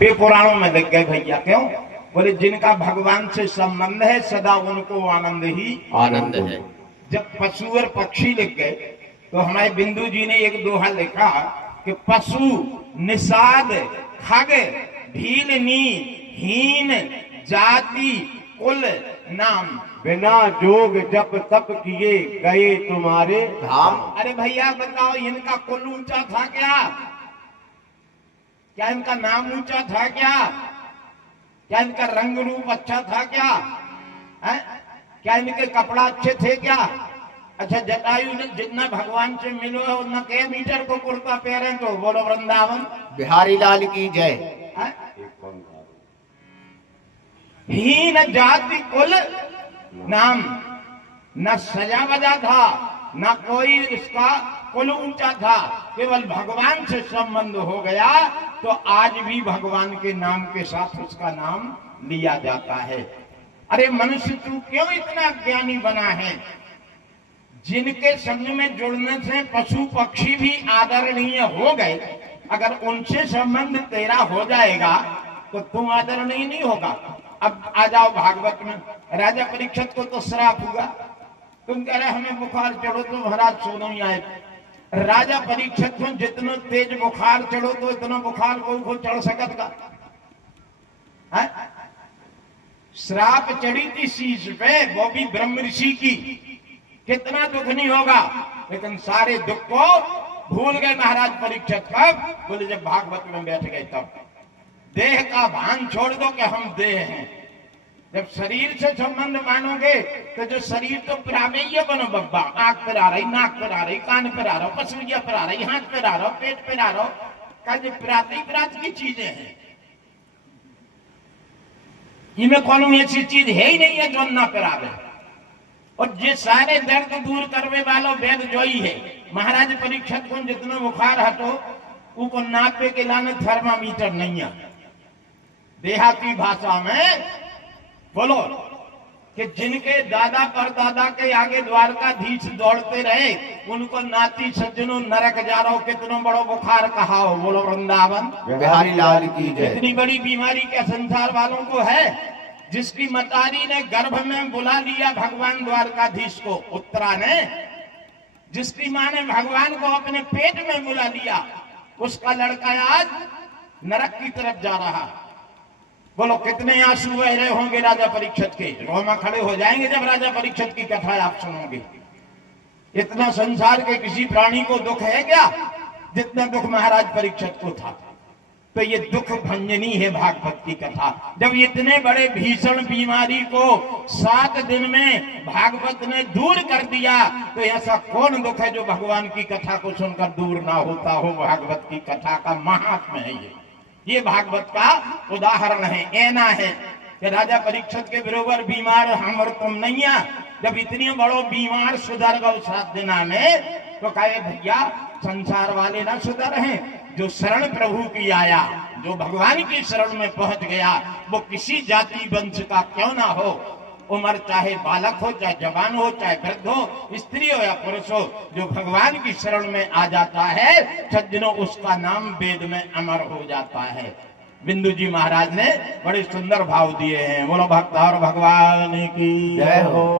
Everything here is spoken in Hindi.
वे पुराणों में लग गए भैया। क्यों? बोले जिनका भगवान से संबंध है सदा उनको आनंद ही आनंद है। जब पशु और पक्षी लिख गए तो हमारे बिंदु जी ने एक दोहा लिखा कि पशु निषाद खग भीलनी हीन जाति कुल नाम बिना जोग जप तप किए गए तुम्हारे धाम। अरे भैया बताओ इनका कुल ऊंचा था क्या? क्या इनका नाम ऊंचा था क्या? क्या इनका रंग रूप अच्छा था क्या? है? क्या इनके कपड़ा अच्छे थे क्या? अच्छा जटायु ने जितना भगवान से मिलो है उतना के मीटर को कुर्ता पहने तो बोलो वृंदावन बिहारी लाल की जय। है? हीन जाति कुल नाम, न सजा वजा था न कोई इसका कुल ऊंचा था, केवल भगवान से संबंध हो गया तो आज भी भगवान के नाम के साथ उसका नाम लिया जाता है। अरे मनुष्य तू क्यों इतना ज्ञानी बना है? जिनके संग में जुड़ने से पशु पक्षी भी आदरणीय हो गए, अगर उनसे संबंध तेरा हो जाएगा तो तुम आदरणीय नहीं होगा। अब आ जाओ भागवत में, राजा परीक्षित को तो श्राप हुआ, तुम कह रहे हमें बुखार चढ़ो तो महाराज सोनो ही आए। राजा परीक्षित को जितना तेज बुखार चढ़ो तो इतना बुखार को चढ़ सकता है? श्राप चढ़ी थी शीश पे, वो भी ब्रह्म ऋषि की, कितना दुख नहीं होगा, लेकिन सारे दुख को भूल गए महाराज परीक्षित। कब? बोले जब भागवत में बैठ गए तब। देह का भान छोड़ दो कि हम देह हैं। जब शरीर से संबंध मानोगे तो जो शरीर तो प्रामेय बनो बब्बा, आंख पर आ रही, नाक पर आ रही, कान पर आ रहा, पसलिया पर आ रही, हाथ पर आ रहा, पेट पर आ रहा, का जो प्रात की चीजें हैं, इनमें कौन ऐसी चीज है ही नहीं है जो ना पर आ रहे। और ये सारे दर्द दूर करने वालों वेद जो ही है। महाराज परीक्षित को जितना बुखार हटो उनको नापे के लाने थर्मामीटर नहीं है। देहाती भाषा में बोलो कि जिनके दादा परदादा के आगे द्वारकाधीश दौड़ते रहे उनको नाती सज्जनों नरक जा रहा हो, कितना बड़ो बुखार कहा हो, बोलो वृंदावन बिहारी लाल की जय। इतनी बड़ी बीमारी क्या संसार वालों को है? जिसकी मतारी ने गर्भ में बुला लिया भगवान द्वारकाधीश को, उत्तरा ने, जिसकी मां ने भगवान को अपने पेट में बुला लिया, उसका लड़का आज नरक की तरफ जा रहा। बोलो कितने आंसू बह रहे होंगे राजा परीक्षित के, रोमा खड़े हो जाएंगे जब राजा परीक्षित की कथा आप सुनोगे। इतना संसार के किसी प्राणी को दुख है क्या जितना दुख महाराज परीक्षित को था? तो ये दुख भंजनी है भागवत की कथा। जब इतने बड़े भीषण बीमारी को 7 दिन में भागवत ने दूर कर दिया तो ऐसा कौन दुख है जो भगवान की कथा को सुनकर दूर ना होता हो? भागवत की कथा का महात्म्य है ये भागवत का उदाहरण है। ऐना है कि राजा परीक्षित के बरोबर बीमार हम और तुम नहीं है। जब इतनी बड़ो बीमार सुधर गए 7 दिना में तो कहे भैया संसार वाले ना सुधर हैं, जो शरण प्रभु की आया, जो भगवान की शरण में पहुंच गया, वो किसी जाति वंश का क्यों ना हो, उम्र चाहे बालक हो, चाहे जवान हो, चाहे वृद्ध हो, स्त्री हो या पुरुष हो, जो भगवान की शरण में आ जाता है सज्जनों उसका नाम वेद में अमर हो जाता है। बिंदु जी महाराज ने बड़े सुंदर भाव दिए हैं। बोलो भक्त और भगवान की जय हो।